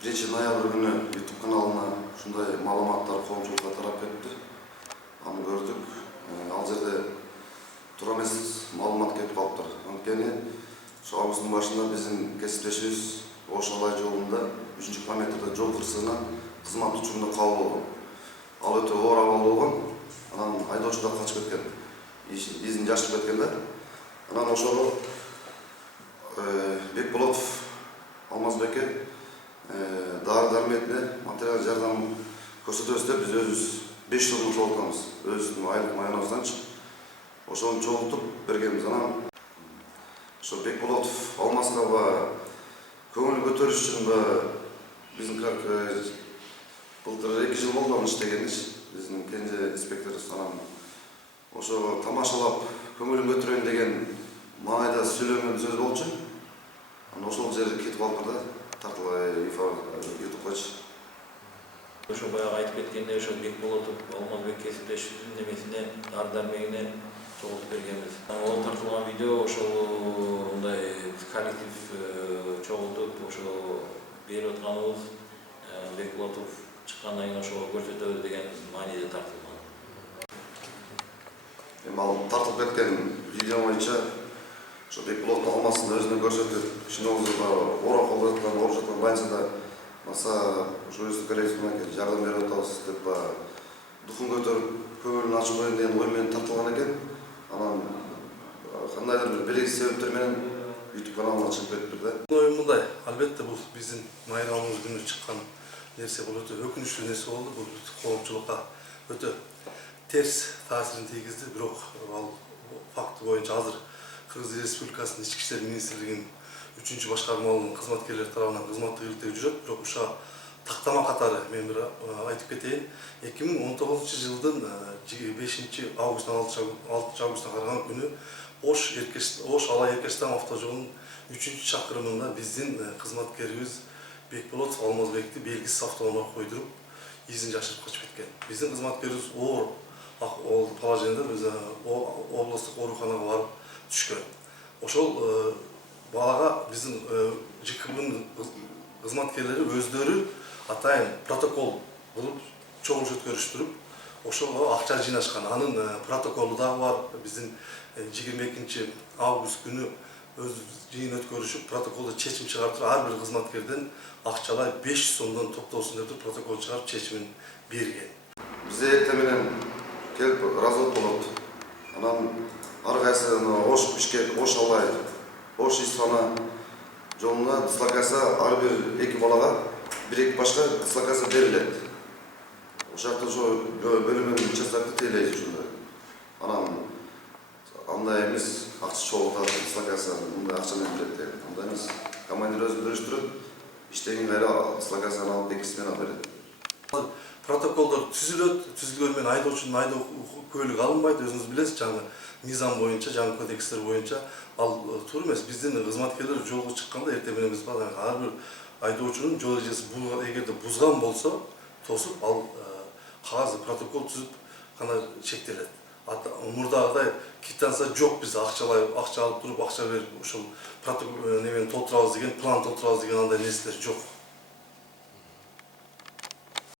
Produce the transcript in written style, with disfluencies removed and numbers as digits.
1 ноябрь күнү YouTube каналына ушундай маалыматтар коомчулукка тарап кетти. Аны көрдүк. Ал жерде туура эмес маалымат кетип калыптыр. Анткени ошо августтун башында биздин кесиптешибиз Ош Алай жолунда 3-километрде жол кырсыгына кызмат учурунда кабыл болгон. Ал өтө оор абалда болгон. Анан айдоочу да качып кеткен. Изин жашырып кеткен да. Анан ошого Бекболотов Алмазбекке дары-дарметине материалдык жардам көрсөтөбүз деп биз өзүбүз 5 сомдук жолтабыз. Өзүбүздүн айлык маяныбызданчы. Ошону жолтуп бергенбиз. Анан ошо Бекболотов Алмазга көңүл көтөрүш үчүн биздин как былтыр 2 жыл болду аны иштегенбиз. Биздин кенже инспекторубуз анан ошого тамашалап көңүлүн көтөрөйүн деген маанайда сүйлөгөн сөз болчу. Анан ошол жерде кетип калды да, тартылгай YouTube'гачы. Ошо баягы айтып кеткендей, ошо Бекболотов Алмазбек кесиптешибиздин немесине дары-дармегине чогултуп бергенбиз. Ол тартылган видео ошол мындай коллектив чогултуп ошо берип атканыбыз Бекболотов чыккандан кийин ошого көрсөтөбүз деген мааниде тартылган. Ал тартылып кеткен видео боюнча ошо Бекболотов Алмаздын өзүнө көрсөтүп, шиномузда ооруп жаткан больницада маса ошо өзү коллективине жардам берип атабыз деп духун көтөрүп, көңүлүн ачып коеюн деген ой менен тартылган экен. Анан кандайдыр бир белгисиз себептер менен YouTube каналына чыгып кетиптир да. Оюм мындай, албетте бул биздин майрамыбыз күнү чыккан нерсе, бул өтө өкүнүчтүү нерсе болду. Бул коомчулукка өтө терс таасирин тийгизди. Бирок ал факты боюнча азыр Кыргыз Республикасынын Ички иштер министрлигинин 3-башкармалыгынын кызматкерлери тарабынан кызматтык иликтөө жүрөт. Бирок ушуга тактама катары мен бир айтып кетейин. 2019-жылдын 5-августтан 6-августуна караган күнү Ош Алай Эркештам автожолунун 3-чакырымында биздин кызматкерибиз Бекболотов Алмазбекти белгисиз автоунаа койдуруп, изин жашырып качып кеткен. Биздин кызматкерибиз оор положенияда биз облустук ооруканага барып түшкөн. Ошол балага биздин ЖКБнын кызматкерлери өздөрү атайын протокол кылып чогулуш өткөрүштүрүп, ошого акча жыйнашкан. Анын протоколу дагы бар. Биздин 22-август күнү өз жыйын өткөрүшүп, протоколдо чечим чыгарып, ар бир кызматкерден акчалай 500 сомдон топтолсун деп протокол чыгарып чечимин берген. Бизде эртең менен келип развод болот. Анан ар кайсы Ош Бишкек, Ош Алай, Ош Исфана жолуна дислокация ар бир 2 балага, 1 экипажга дислокация берилет. Ошакта ошо бөлүмүнүн участокты тейлейбиз ушундай. Анан андай эмес, акча чогултат, дислокация мындай акча менен берет деген. Андай эмес. Командир өзү бөлүштүрөт, иштеген кайра дислокацияны алып 2 смена берет. Протоколдор түзүлөт, түзүлгөн менен айдоочунун айдоо көлүгү алынбайт. Өзүңүз билесиз, жаңы мыйзам боюнча, жаңы кодекстер боюнча ал туура эмес. Биздин кызматкерлер жолго чыкканда эртең менен биз ар бир айдоочунун жол эрежесин эгерде бузган болсо, тосуп ал кагаз протокол түзүп гана чектелет. Мурдагыдай квитанция жок, биз акча алып туруп, акча берип ошол протокол немени толтурабыз деген, план толтурабыз деген андай нерселер жок.